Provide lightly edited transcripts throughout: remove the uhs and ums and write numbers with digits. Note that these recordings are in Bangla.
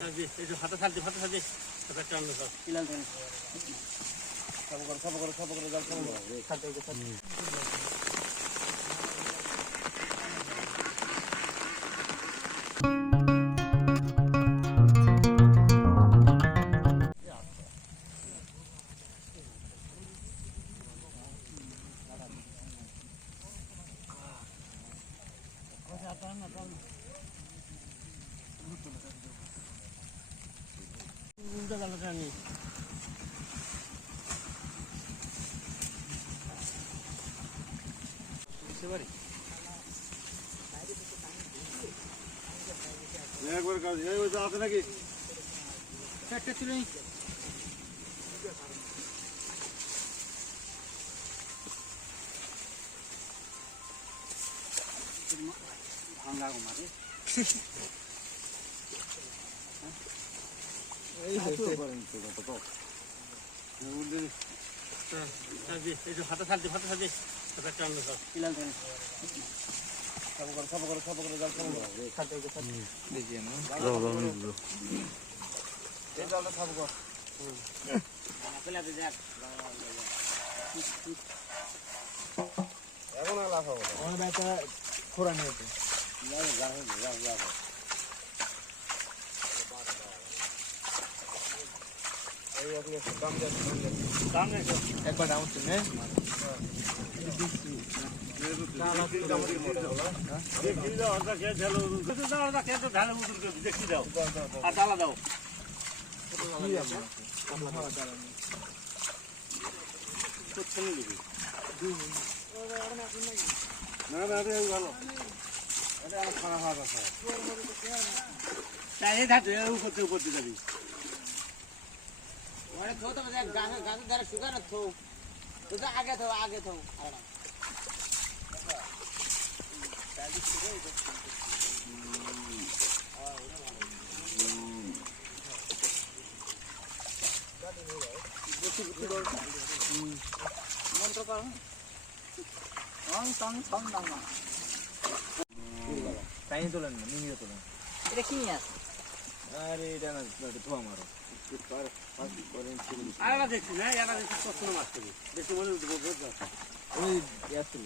হাতে ছাড়ছি টানলো সব পিলাল ধরে সব করে জল খাবো একবার কাজ এই ওই আছে নাকি একটা ছিল ভাঙা মারে এই হচ্ছে করেন তো কত হাতে ছাড়ছি টানলো সব পিলাল ধরে সব করে জল খাবো দেখিয়ে না এই জলটা খাবো কর এখন আর লাভ হবে আমার একটা খোরা নিয়েছে একবার ডাউন হ্যাঁ দাও দাও না ভালো এটা আমার খারাপ হওয়ার কথা তাই থাকবে উপরতে যাবি গাছের ধারে শুকানো থো আগে থো মন্ত্র কর তাই তোলেন না নিয়ে তোলেন এটা কি আছে আরে এটা না ধোয়া মারো আরে দেখছি না এরা দেখছি কষ্ট মাছ করি দেখছি মনে উঠবো ওই আসছিল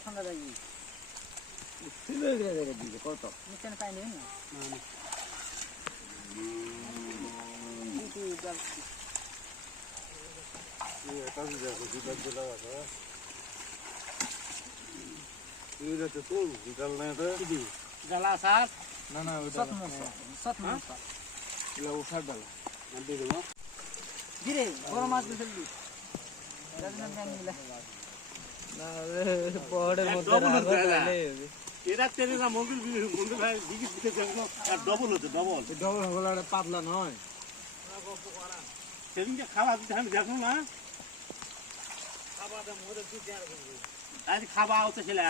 ঠান্ডা লাগবে কত নিচে পাই নেই না বড় মাছ পাতলা নয় সেদিনকে খাওয়া দিতে আমি দেখো না আজ খাওয়া হচ্ছে ছেলে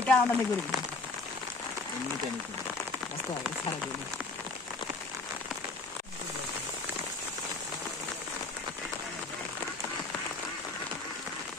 এটা আমরা নেই করি এমনিতে নিতে রাস্তা ছাড়া দিই